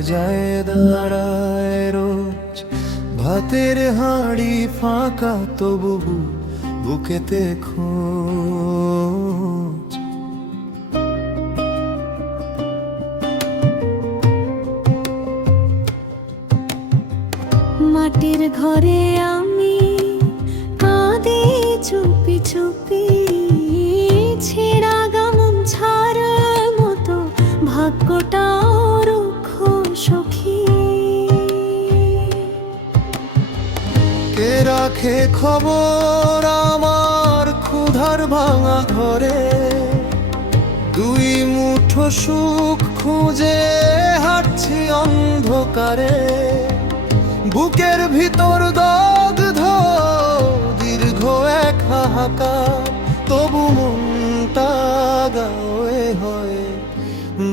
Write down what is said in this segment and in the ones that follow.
দরজায় দাঁড়ায় রোজ, ভাতের হাঁড়ি ফাঁকা তবু বুকেতে খোঁজ। মাটির ঘরে আমি কাঁদি চুপি চুপি, ছেঁড়া গামন ছাড়ার মতো ভাগ্যটা রুক্ষ সখী। কে রাখে খবর আমার ক্ষুধার ভাঙা ঘরে, দুই মুঠো সুখ খুঁজে হাঁটছি অন্ধকারে। বুকের ভিতর দগ্ধ দীর্ঘ এক হাহাকার, তবু মনটা গায়ে হয়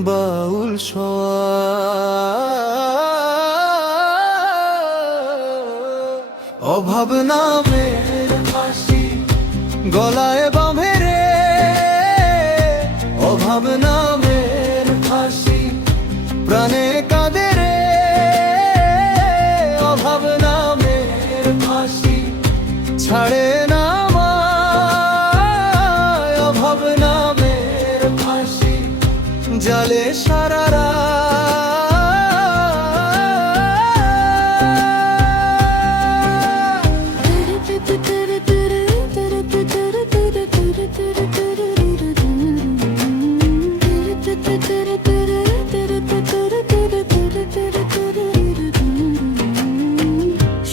বাউল অভাব নামের ফাঁসি গলায় বাঁধে রে, অভাব নামের ফাঁসি প্রাণে কাঁদে রে। অভাব নামের ফাঁসি ছাড়ে না আমায়, অভাব নামের ফাঁসি জালে সারা রাত।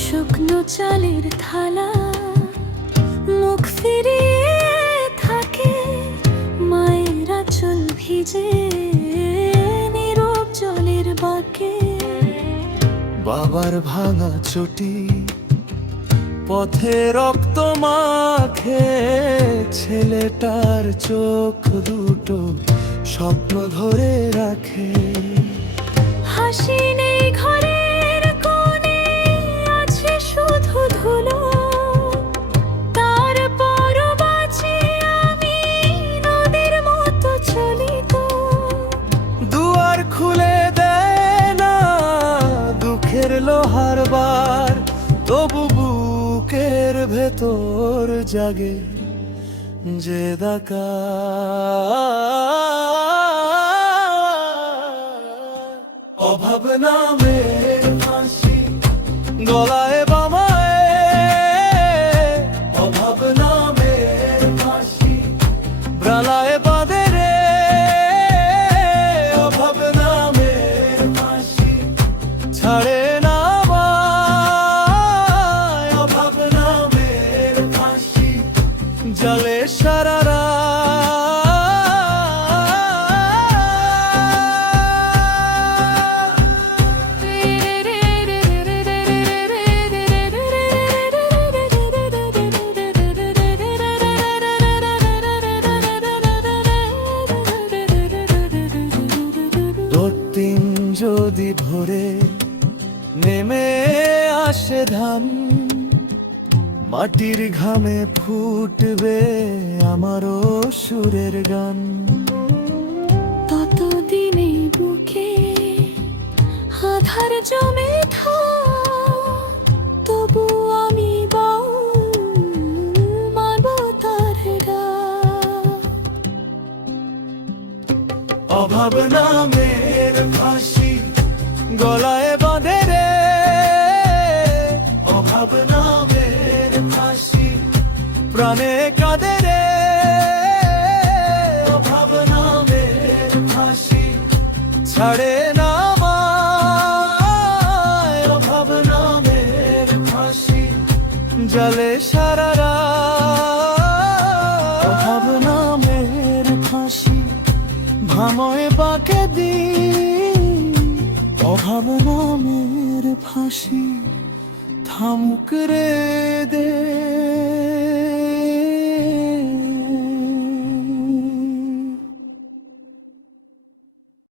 শুকনো চালের থালা মুখ ফিরিয়ে থাকে, মায়ের আঁচল ভিজে নীরব জলের বাঁকে। বাবার ভাঙা চটি পথে রক্ত মাখে, ছেলেটার চোখ দুটো স্বপ্ন ধরে রাখে। হাসি নেই ঘরের কোণে, আছে শুধু ধুলো, তারপরও বাঁচি আমি নদীর মতো চলিত। দুয়ার খুলে দেয় না দুঃখের লোহার বার, তবু বুকের ভেতর জাগে যে দাকা। অভাব নামের ফাঁসি গলায় বামায়, অভাব নামের ফাঁসি প্রালায় বাঁধে রে। অভাব নামের ফাঁসি ছাড়ে না আমায়, অভাব নামের ফাঁসি জালে সারা রাত। রক্তিম যদি ভোরে নেমে আসে ধান, মাটির ঘামে ফুটবে আমারও সুরের গান। ততদিনে বুকে আধার জমে থাক, তবু আমি মানব তার ডাক। অভাব নামের ফাঁসি গলায় বাঁধে রে, অভাব নামের ফাঁসি প্রাণে কাঁদে রে। অভাব নামের ফাঁসি ছাড়ে না আমায়, অভাব নামের ফাঁসি জালে সারা রাত। অভাব নামের ফাঁসি ভাময় পাকে দি, অভাব নামের ফাঁসি থামুক রে দে।